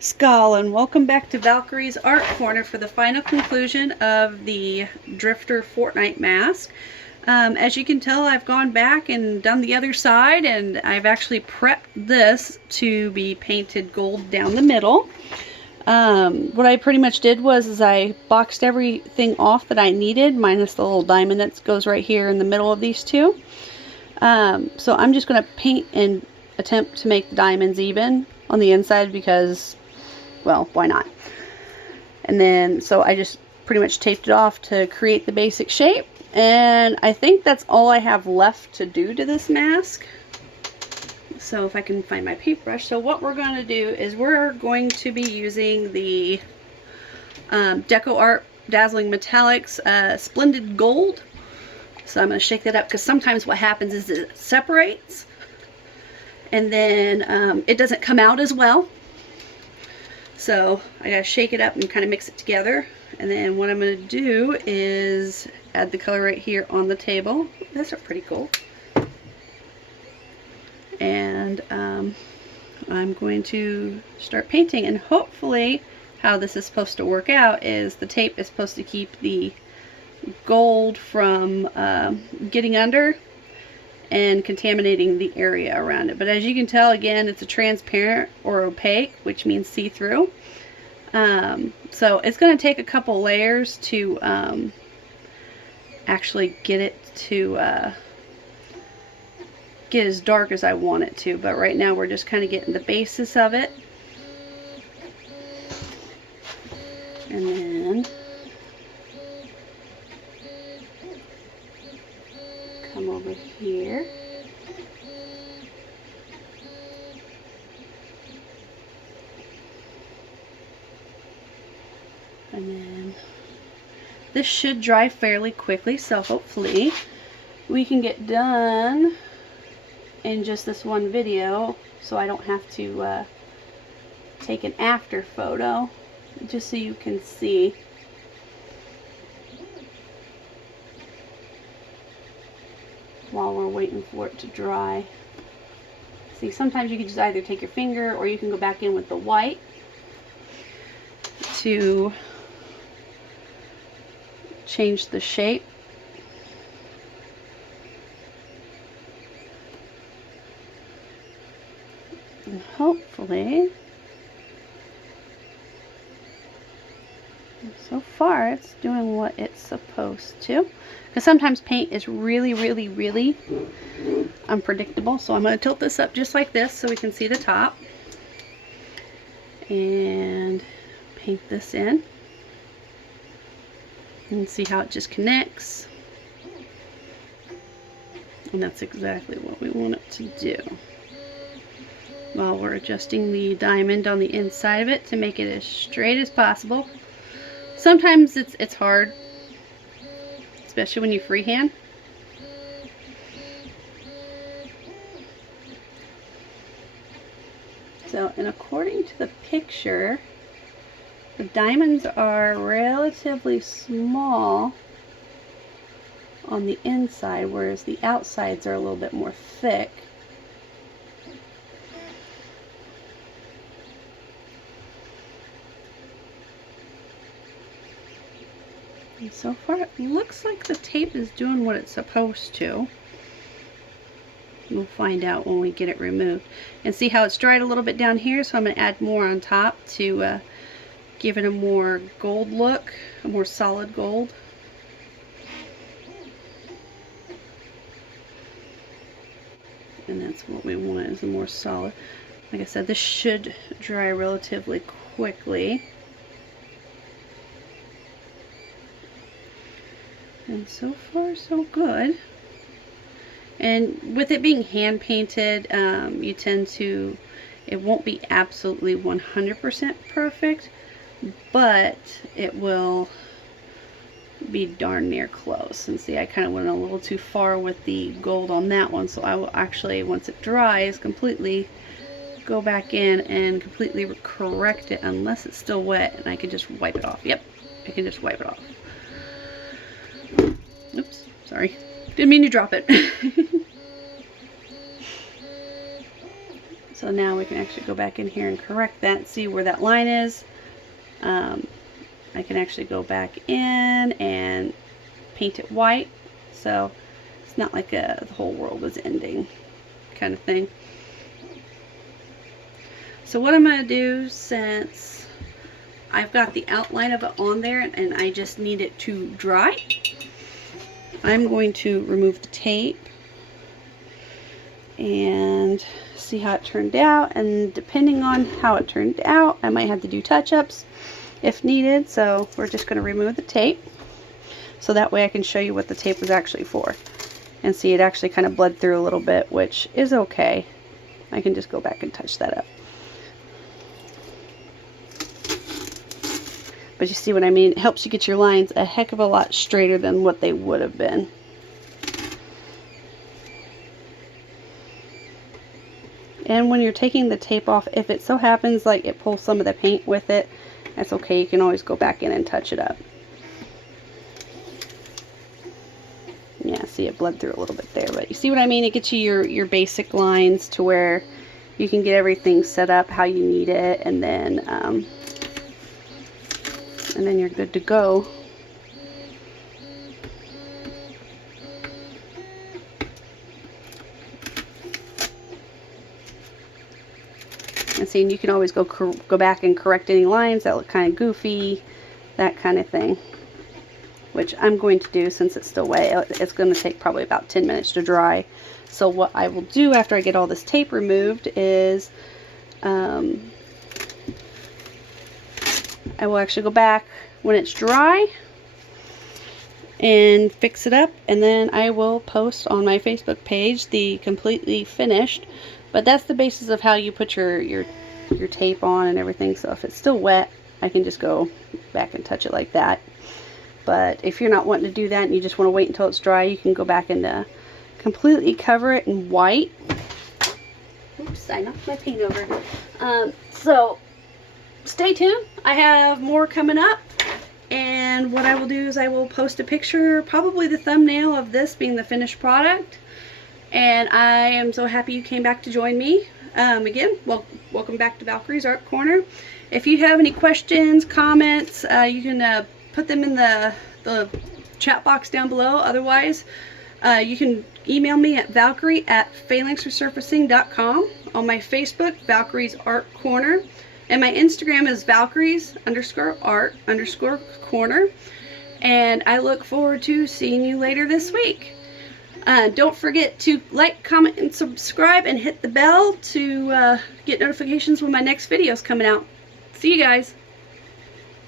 Skull, and welcome back to Valkyrie's Art Corner for the final conclusion of the Drifter Fortnite mask. As you can tell, I've gone back and done the other side, and I've actually prepped this to be painted gold down the middle. What I pretty much did was I boxed everything off that I needed, minus the little diamond that goes right here in the middle of these two. So I'm just going to paint and attempt to make the diamonds even on the inside because, well, why not? And then, so I just pretty much taped it off to create the basic shape. And I think that's all I have left to do to this mask. So if I can find my paintbrush. So what we're going to do is we're going to be using the Deco Art Dazzling Metallics Splendid Gold. So I'm going to shake that up because sometimes what happens is it separates. And then it doesn't come out as well. So I gotta shake it up and kind of mix it together. And then what I'm gonna do is add the color right here on the table. Those are pretty cool. And I'm going to start painting, and hopefully how this is supposed to work out is the tape is supposed to keep the gold from getting under and contaminating the area around it. But as you can tell, again, it's a transparent or opaque, which means see-through. So it's going to take a couple layers to actually get it to get as dark as I want it to. But right now we're just kind of getting the basis of it. And then come over here. And then this should dry fairly quickly, so hopefully we can get done in just this one video, so I don't have to take an after photo, just so you can see. While we're waiting for it to dry. See, sometimes you can just either take your finger or you can go back in with the white to change the shape. And hopefully, so far it's doing what it's supposed to. Because sometimes paint is really unpredictable. So I'm going to tilt this up just like this so we can see the top. And paint this in. And see how it just connects. And that's exactly what we want it to do. While we're adjusting the diamond on the inside of it to make it as straight as possible. Sometimes it's hard, especially when you freehand. So, and according to the picture, the diamonds are relatively small on the inside, whereas the outsides are a little bit more thick. And so far it looks like the tape is doing what it's supposed to. We'll find out when we get it removed. And see how it's dried a little bit down here, so I'm going to add more on top to give it a more gold look, a more solid gold. And that's what we want, is a more solid. Like I said, this should dry relatively quickly. And so far, so good. And with it being hand painted, you tend to, it won't be absolutely 100% perfect, but it will be darn near close. And see, I kind of went a little too far with the gold on that one, so I will actually, once it dries completely, go back in and completely correct it, unless it's still wet, and I can just wipe it off. Yep, I can just wipe it off. Oops, sorry. Didn't mean to drop it. So now we can actually go back in here and correct that, see where that line is. I can actually go back in and paint it white, so it's not like the whole world is ending kind of thing. So what I'm going to do, since I've got the outline of it on there and I just need it to dry, I'm going to remove the tape and see how it turned out, and depending on how it turned out, I might have to do touch-ups if needed. So we're just going to remove the tape so that way I can show you what the tape was actually for. And see, it actually kind of bled through a little bit, which is okay. I can just go back and touch that up. But you see what I mean? It helps you get your lines a heck of a lot straighter than what they would have been. And when you're taking the tape off, if it so happens like it pulls some of the paint with it, that's okay. You can always go back in and touch it up. Yeah, see, it bled through a little bit there, but you see what I mean? It gets you your basic lines to where you can get everything set up how you need it, and then you're good to go. And see, you can always go back and correct any lines that look kind of goofy, that kind of thing. Which I'm going to do since it's still wet. It's going to take probably about 10 minutes to dry. So what I will do after I get all this tape removed is I will actually go back when it's dry and fix it up, and then I will post on my Facebook page the completely finished. But that's the basis of how you put your tape on and everything. So if it's still wet, I can just go back and touch it like that. But if you're not wanting to do that and you just want to wait until it's dry, you can go back and completely cover it in white. Oops, I knocked my paint over. So stay tuned. I have more coming up. And what I will do is I will post a picture, probably the thumbnail of this being the finished product. And I am so happy you came back to join me. Again, welcome back to Valkyrie's Art Corner. If you have any questions, comments, you can put them in the chat box down below. Otherwise, you can email me at valkyrie@phalanxresurfacing.com. On my Facebook, Valkyrie's Art Corner. And my Instagram is Valkyries_art_corner. And I look forward to seeing you later this week. Don't forget to like, comment, and subscribe, and hit the bell to get notifications when my next video is coming out. See you guys.